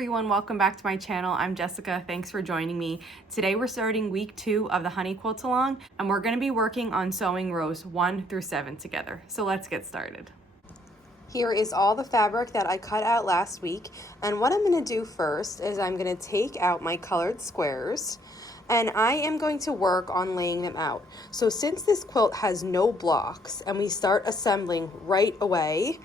everyone, welcome back to my channel. I'm Jessica, thanks for joining me. Today we're starting week 2 of the Honey Quilt Along, and we're gonna be working on sewing rows 1 through 7 together. So let's get started. Here is all the fabric that I cut out last week, and what I'm gonna do first is I'm gonna take out my colored squares, and I am going to work on laying them out. So since this quilt has no blocks and we start assembling right away,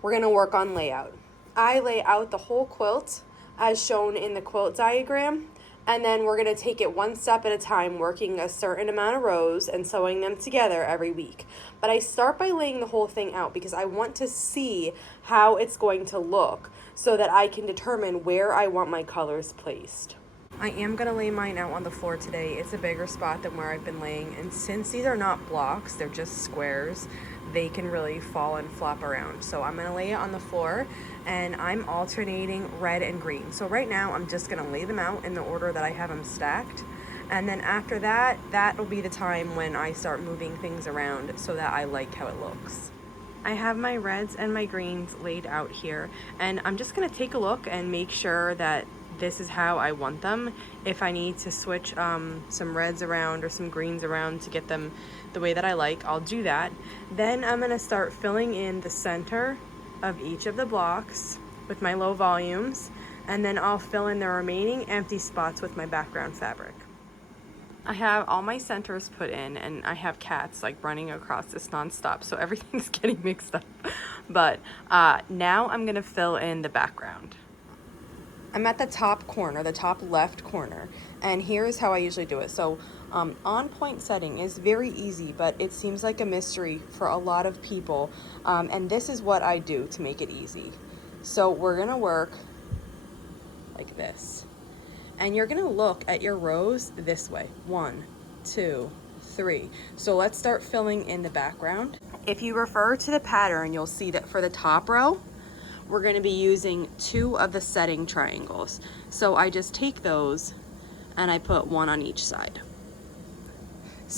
we're gonna work on layout. I lay out the whole quilt as shown in the quilt diagram, and then we're gonna take it one step at a time, working a certain amount of rows and sewing them together every week. But I start by laying the whole thing out because I want to see how it's going to look so that I can determine where I want my colors placed. I am gonna lay mine out on the floor today. It's a bigger spot than where I've been laying, and since these are not blocks, they're just squares, they can really fall and flop around. So I'm gonna lay it on the floor, and I'm alternating red and green. So right now I'm just gonna lay them out in the order that I have them stacked, and then after that, that'll be the time when I start moving things around so that I like how it looks. I have my reds and my greens laid out here, and I'm just gonna take a look and make sure that this is how I want them. If I need to switch some reds around or some greens around to get them the way that I like, I'll do that. Then I'm gonna start filling in the center of each of the blocks with my low volumes, and then I'll fill in the remaining empty spots with my background fabric. I have all my centers put in, and I have cats like running across this nonstop, so everything's getting mixed up. But now I'm gonna fill in the background. I'm at the top corner, the top left corner, and here's how I usually do it. So on point setting is very easy, but it seems like a mystery for a lot of people, and this is what I do to make it easy. So we're gonna work like this, and you're gonna look at your rows this way: 1, 2, 3. So let's start filling in the background. If you refer to the pattern, you'll see that for the top row, we're going to be using 2 of the setting triangles. So I just take those and I put 1 on each side.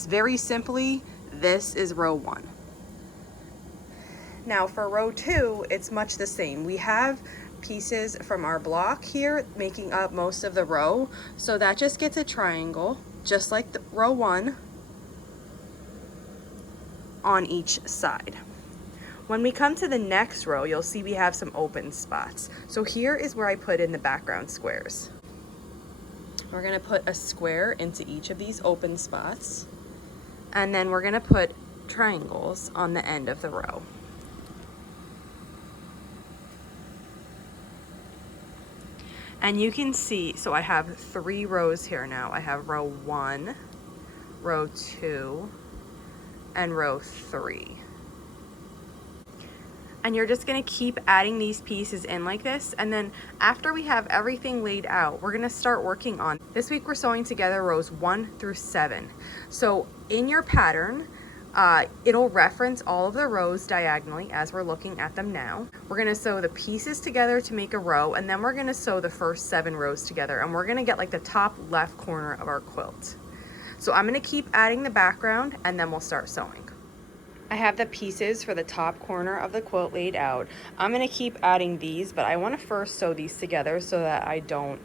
Very simply, this is row 1. Now for row 2, it's much the same. We have pieces from our block here making up most of the row, so that just gets a triangle, just like the row 1, on each side. When we come to the next row, you'll see we have some open spots. So here is where I put in the background squares. We're gonna put a square into each of these open spots, and then we're gonna put triangles on the end of the row. And you can see, so I have 3 rows here now. I have row 1, row 2, and row 3. And you're just gonna keep adding these pieces in like this, and then after we have everything laid out, we're gonna start working on, this week we're sewing together rows 1 through 7. So in your pattern, it'll reference all of the rows diagonally as we're looking at them now. We're gonna sew the pieces together to make a row, and then we're gonna sew the first 7 rows together, and we're gonna get like the top left corner of our quilt. So I'm gonna keep adding the background, and then we'll start sewing. I have the pieces for the top corner of the quilt laid out. I'm gonna keep adding these, but I wanna first sew these together so that I don't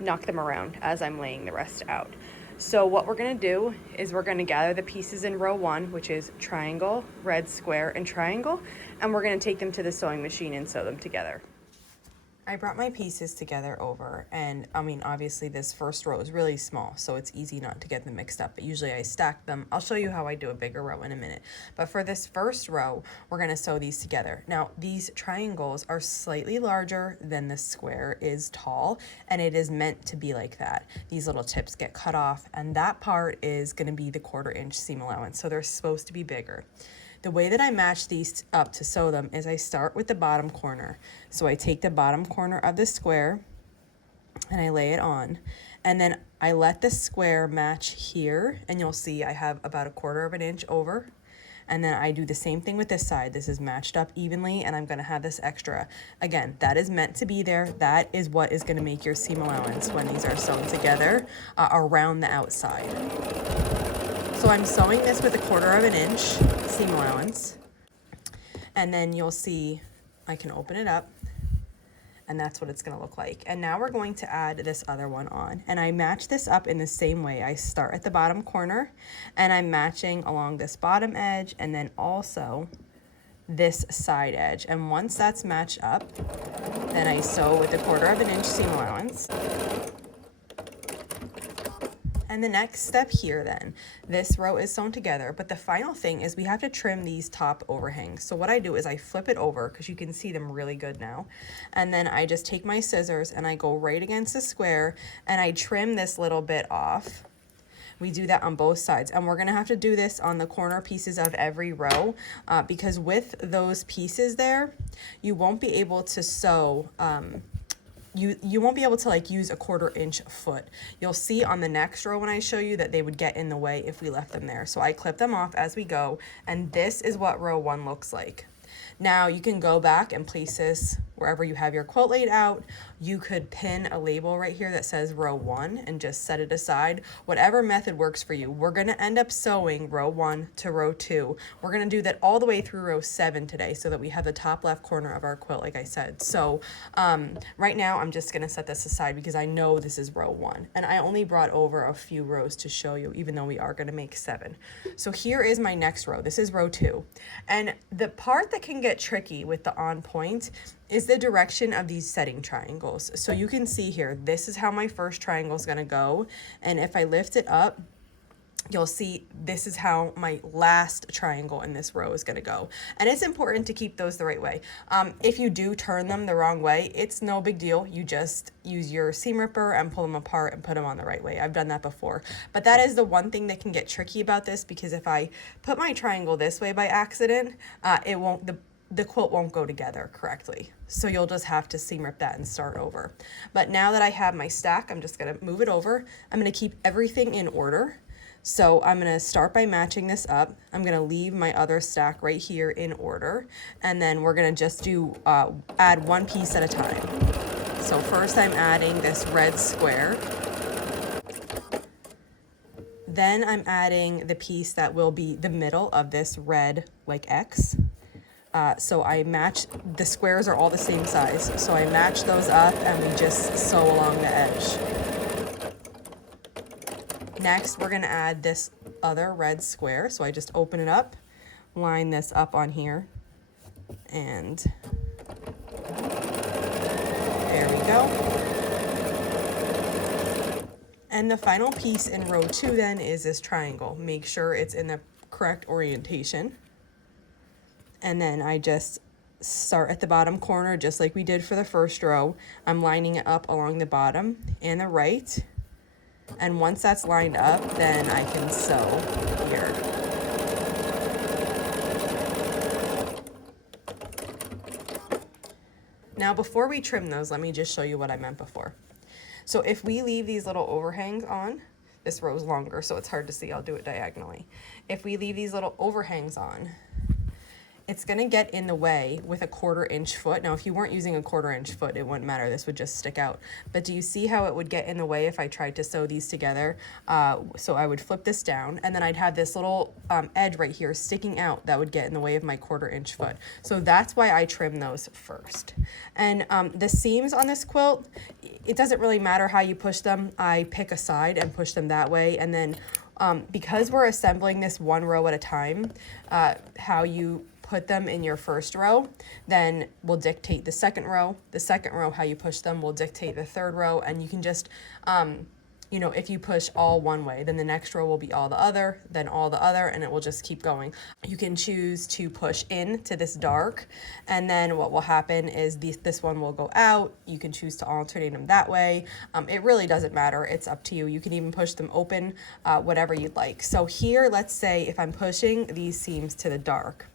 knock them around as I'm laying the rest out. So what we're gonna do is we're gonna gather the pieces in row 1, which is triangle, red square, and triangle, and we're gonna take them to the sewing machine and sew them together. I brought my pieces together over, and I mean, obviously this first row is really small, so it's easy not to get them mixed up, but usually I stack them. I'll show you how I do a bigger row in a minute. But for this first row, we're gonna sew these together. Now, these triangles are slightly larger than the square is tall, and it is meant to be like that. These little tips get cut off, and that part is gonna be the 1/4 inch seam allowance, so they're supposed to be bigger. The way that I match these up to sew them is I start with the bottom corner. So I take the bottom corner of the square and I lay it on, and then I let the square match here, and you'll see I have about a 1/4 inch over, and then I do the same thing with this side. This is matched up evenly, and I'm gonna have this extra. Again, that is meant to be there. That is what is gonna make your seam allowance when these are sewn together around the outside. So I'm sewing this with a 1/4 inch seam allowance, and then you'll see I can open it up, and that's what it's going to look like. And now we're going to add this other one on, and I match this up in the same way. I start at the bottom corner, and I'm matching along this bottom edge and then also this side edge. And once that's matched up, then I sew with a 1/4 inch seam allowance. And the next step here then, this row is sewn together, but the final thing is we have to trim these top overhangs. So what I do is I flip it over because you can see them really good now. And then I just take my scissors and I go right against the square and I trim this little bit off. We do that on both sides, and we're gonna have to do this on the corner pieces of every row because with those pieces there, you won't be able to sew you won't be able to like use a 1/4 inch foot. You'll see on the next row when I show you that they would get in the way if we left them there. So I clip them off as we go, and this is what row 1 looks like. Now you can go back and place this wherever you have your quilt laid out. You could pin a label right here that says row 1 and just set it aside. Whatever method works for you. We're gonna end up sewing row 1 to row 2. We're gonna do that all the way through row 7 today so that we have the top left corner of our quilt, like I said. So right now I'm just gonna set this aside because I know this is row 1. And I only brought over a few rows to show you, even though we are gonna make 7. So here is my next row. This is row 2. And the part that can get tricky with the on point is the direction of these setting triangles. So you can see here, this is how my first triangle is gonna go. And if I lift it up, you'll see this is how my last triangle in this row is gonna go. And it's important to keep those the right way. If you do turn them the wrong way, it's no big deal. You just use your seam ripper and pull them apart and put them on the right way. I've done that before. But that is the one thing that can get tricky about this, because if I put my triangle this way by accident, the quilt won't go together correctly. So you'll just have to seam rip that and start over. But now that I have my stack, I'm just gonna move it over. I'm gonna keep everything in order. So I'm gonna start by matching this up. I'm gonna leave my other stack right here in order. And then we're gonna just do, add one piece at a time. So first I'm adding this red square. Then I'm adding the piece that will be the middle of this red like X. So I match, the squares are all the same size. So I match those up and we just sew along the edge. Next, we're gonna add this other red square. So I just open it up, line this up on here, and there we go. And the final piece in row 2 then is this triangle. Make sure it's in the correct orientation. And then I just start at the bottom corner just like we did for the first row. I'm lining it up along the bottom and the right. And once that's lined up, then I can sew here. Now before we trim those, let me just show you what I meant before. So if we leave these little overhangs on, this row is longer so it's hard to see, I'll do it diagonally. If we leave these little overhangs on, it's gonna get in the way with a 1/4 inch foot. Now, if you weren't using a 1/4 inch foot, it wouldn't matter. This would just stick out. But do you see how it would get in the way if I tried to sew these together? So I would flip this down, and then I'd have this little edge right here sticking out that would get in the way of my 1/4 inch foot. So that's why I trim those first. And the seams on this quilt, it doesn't really matter how you push them. I pick a side and push them that way. And then because we're assembling this one row at a time, how you put them in your first row then will dictate the second row. The second row, how you push them, will dictate the third row. And you can just, you know, if you push all one way, then the next row will be all the other, then all the other, and it will just keep going. You can choose to push in to this dark, and then what will happen is this one will go out. You can choose to alternate them that way. It really doesn't matter. It's up to you. You can even push them open, whatever you'd like. So here, let's say if I'm pushing these seams to the dark,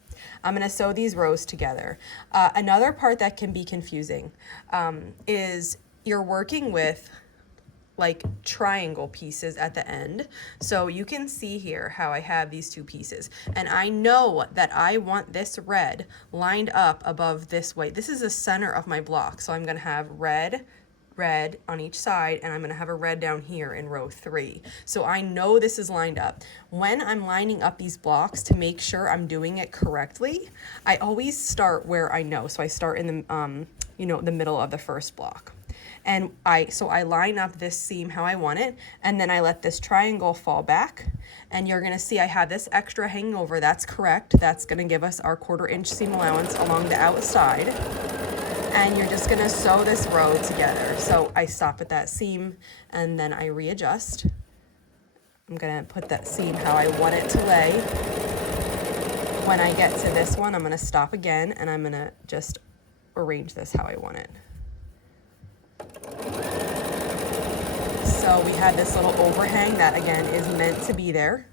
I'm going to sew these rows together. Another part that can be confusing is you're working with like triangle pieces at the end. So you can see here how I have these two pieces. And I know that I want this red lined up above this white. This is the center of my block. So I'm going to have red on each side, and I'm going to have a red down here in row 3. So I know this is lined up. When I'm lining up these blocks to make sure I'm doing it correctly, I always start where I know. So I start in the you know, the middle of the first block. And so I line up this seam how I want it, and then I let this triangle fall back, and you're gonna see I have this extra hanging over. That's correct. That's gonna give us our 1/4 inch seam allowance along the outside. And you're just gonna sew this row together. So I stop at that seam and then I readjust. I'm gonna put that seam how I want it to lay. When I get to this one, I'm gonna stop again and I'm gonna just arrange this how I want it. So we have this little overhang that again is meant to be there.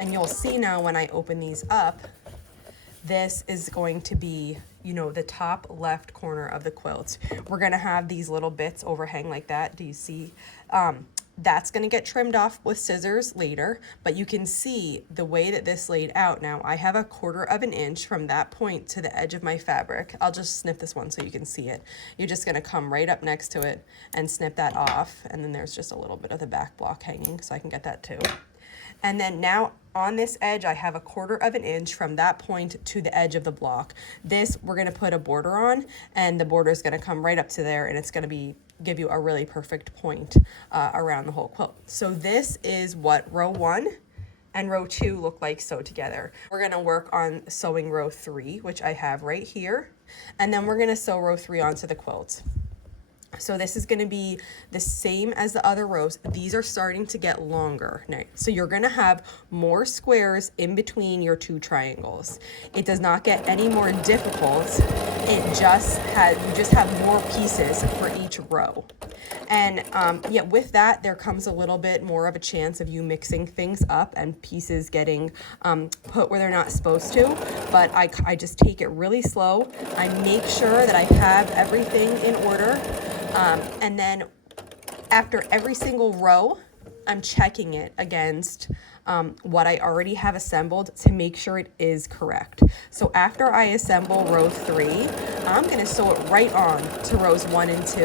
And you'll see now when I open these up, this is going to be, you know, the top left corner of the quilt. We're gonna have these little bits overhang like that. Do you see? That's gonna get trimmed off with scissors later, but you can see the way that this laid out now. I have a 1/4 inch from that point to the edge of my fabric. I'll just snip this one so you can see it. You're just gonna come right up next to it and snip that off, and then there's just a little bit of the back block hanging, so I can get that too. And then now on this edge, I have a 1/4 inch from that point to the edge of the block. This, we're gonna put a border on, and the border is gonna come right up to there, and it's gonna give you a really perfect point around the whole quilt. So this is what row 1 and row 2 look like sewed together. We're gonna work on sewing row 3, which I have right here, and then we're gonna sew row 3 onto the quilt. So this is going to be the same as the other rows. These are starting to get longer now. So you're going to have more squares in between your 2 triangles. It does not get any more difficult. You just have more pieces for each row. And yeah, with that, there comes a little bit more of a chance of you mixing things up and pieces getting put where they're not supposed to. But I just take it really slow. I make sure that I have everything in order. And then after every single row, I'm checking it against what I already have assembled to make sure it is correct. So after I assemble row 3, I'm gonna sew it right on to rows 1 and 2,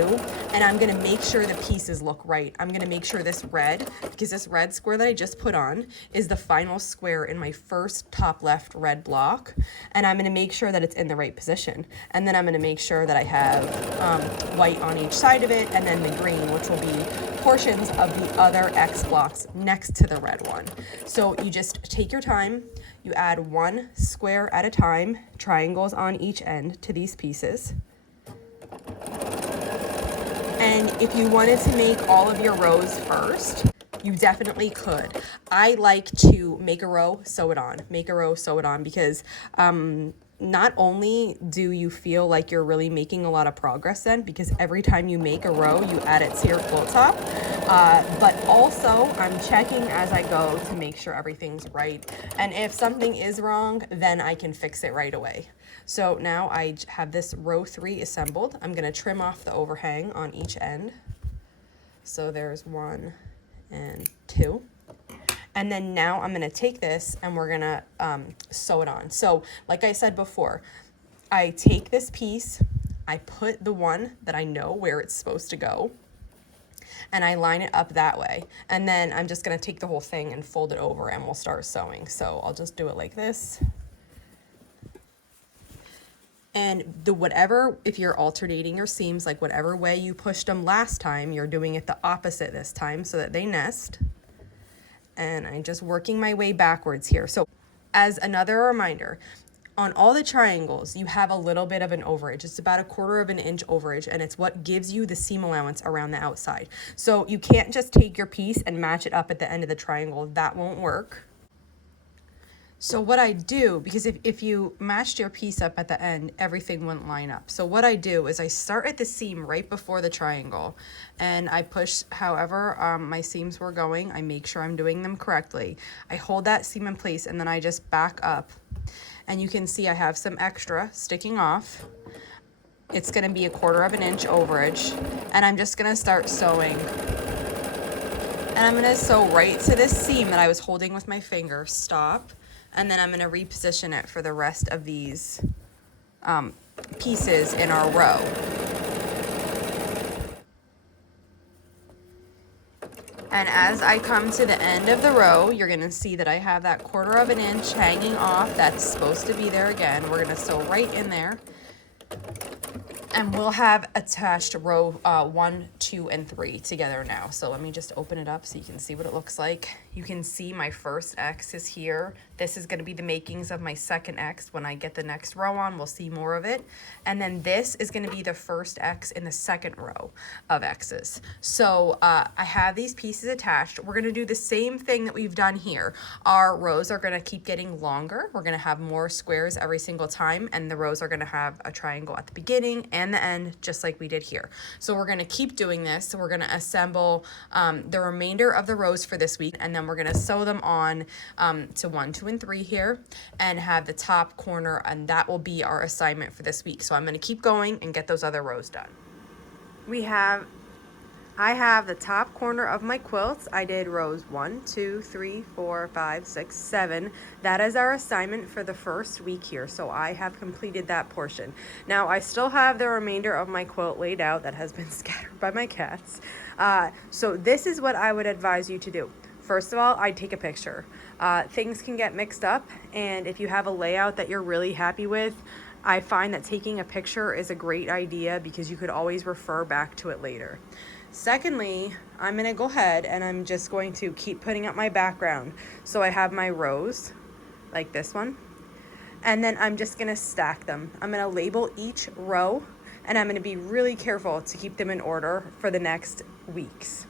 and I'm gonna make sure the pieces look right. I'm gonna make sure this red, because this red square that I just put on is the final square in my first top left red block, and I'm gonna make sure that it's in the right position. And then I'm gonna make sure that I have white on each side of it, and then the green, which will be portions of the other X blocks next to the red one. So you just take your time, you add 1 square at a time, triangles on each end to these pieces. And if you wanted to make all of your rows first, you definitely could. I like to make a row, sew it on, make a row, sew it on, because not only do you feel like you're really making a lot of progress then, because every time you make a row, you add it to your quilt top, but also I'm checking as I go to make sure everything's right. And if something is wrong, then I can fix it right away. So now I have this row 3 assembled. I'm gonna trim off the overhang on each end. So there's 1 and 2. And then now I'm gonna take this and we're gonna sew it on. So like I said before, I take this piece, I put the one that I know where it's supposed to go, and I line it up that way. And then I'm just gonna take the whole thing and fold it over and we'll start sewing. So I'll just do it like this. And if you're alternating your seams, like whatever way you pushed them last time, you're doing it the opposite this time so that they nest. And I'm just working my way backwards here. So as another reminder, on all the triangles, you have a little bit of an overage. It's about a 1/4 inch overage, and it's what gives you the seam allowance around the outside. So you can't just take your piece and match it up at the end of the triangle. That won't work. So what I do, because if you matched your piece up at the end, everything wouldn't line up. So what I do is I start at the seam right before the triangle, and I push however my seams were going. I make sure I'm doing them correctly. I hold that seam in place, and then I just back up. And you can see I have some extra sticking off. It's gonna be a 1/4 inch overage, and I'm just gonna start sewing. And I'm gonna sew right to this seam that I was holding with my finger, stop, and then I'm gonna reposition it for the rest of these pieces in our row. And as I come to the end of the row, you're gonna see that I have that 1/4 inch hanging off. That's supposed to be there again. We're gonna sew right in there. And we'll have attached row 1, 2, and 3 together now. So let me just open it up so you can see what it looks like. You can see my first X is here. This is gonna be the makings of my second X. When I get the next row on, we'll see more of it. And then this is gonna be the first X in the second row of X's. So I have these pieces attached. We're gonna do the same thing that we've done here. Our rows are gonna keep getting longer. We're gonna have more squares every single time, and the rows are gonna have a triangle at the beginning and the end, just like we did here. So we're gonna keep doing this. So we're gonna assemble the remainder of the rows for this week, and then we're gonna sew them on to 1, 2, and 3 here, and have the top corner, and that will be our assignment for this week. So I'm gonna keep going and get those other rows done. I have the top corner of my quilts. I did rows 1, 2, 3, 4, 5, 6, 7. That is our assignment for the first week here. So I have completed that portion. Now I still have the remainder of my quilt laid out that has been scattered by my cats. So this is what I would advise you to do. First of all, I'd take a picture. Things can get mixed up, and if you have a layout that you're really happy with, I find that taking a picture is a great idea because you could always refer back to it later. Secondly, I'm gonna go ahead and I'm just going to keep putting up my background. So I have my rows, like this one, and then I'm just gonna stack them. I'm gonna label each row, and I'm gonna be really careful to keep them in order for the next weeks.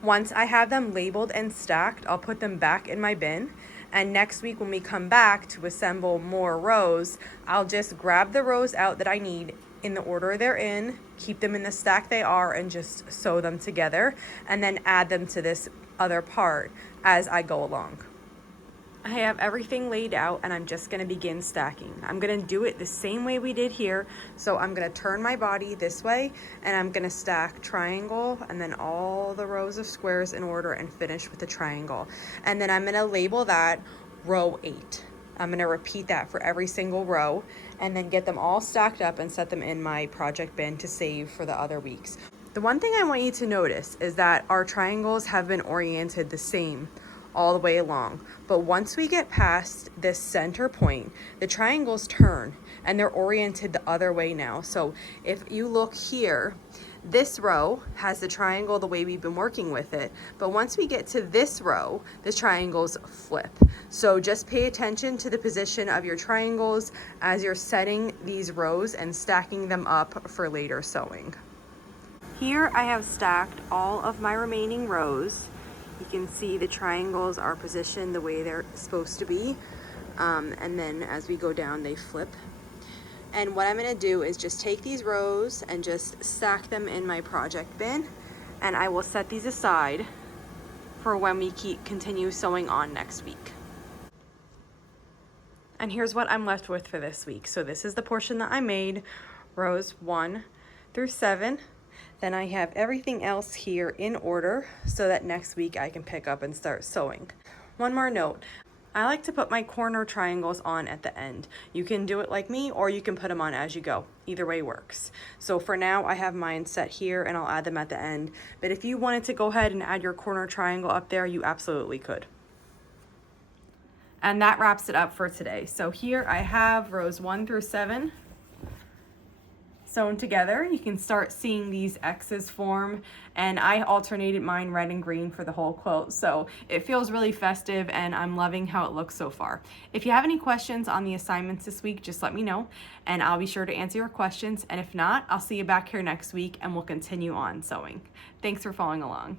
Once I have them labeled and stacked, I'll put them back in my bin. And next week when we come back to assemble more rows, I'll just grab the rows out that I need in the order they're in, keep them in the stack they are, and just sew them together, and then add them to this other part as I go along. I have everything laid out, and I'm just gonna begin stacking. I'm gonna do it the same way we did here. So I'm gonna turn my body this way, and I'm gonna stack triangle and then all the rows of squares in order and finish with the triangle. And then I'm gonna label that row 8. I'm gonna repeat that for every single row, and then get them all stacked up and set them in my project bin to save for the other weeks. The one thing I want you to notice is that our triangles have been oriented the same all the way along. But once we get past this center point, the triangles turn and they're oriented the other way now. So if you look here, this row has the triangle the way we've been working with it. But once we get to this row, the triangles flip. So just pay attention to the position of your triangles as you're setting these rows and stacking them up for later sewing. Here I have stacked all of my remaining rows. You can see the triangles are positioned the way they're supposed to be. And then as we go down, they flip. And what I'm gonna do is just take these rows and just stack them in my project bin. And I will set these aside for when we continue sewing on next week. And here's what I'm left with for this week. So this is the portion that I made, rows 1 through 7. Then I have everything else here in order so that next week I can pick up and start sewing. One more note, I like to put my corner triangles on at the end. You can do it like me, or you can put them on as you go. Either way works. So for now, I have mine set here and I'll add them at the end. But if you wanted to go ahead and add your corner triangle up there, you absolutely could. And that wraps it up for today. So here I have rows 1 through 7 sewn together. You can start seeing these X's form, and I alternated mine red and green for the whole quilt, so it feels really festive and I'm loving how it looks so far. If you have any questions on the assignments this week, just let me know and I'll be sure to answer your questions, and if not, I'll see you back here next week and we'll continue on sewing. Thanks for following along.